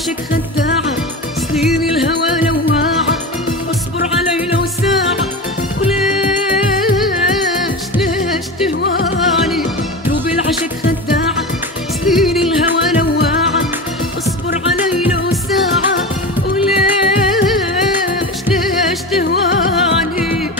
العشق خداعة، سنين الهوى لواعة، اصبر علي لو ساعة، وليش ليش تهواني؟ دروب العشق خداعة، سنين الهوى لواعة، اصبر علي لو ساعة، وليش ليش تهواني؟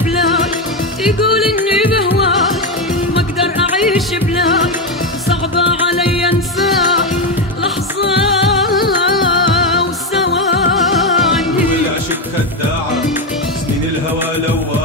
بلاك، يقول اني بهواك ما اقدر اعيش بلاك، صعبة علي انساك لحظة وثواني. العشق خداعة، سنين الهوى لواعة،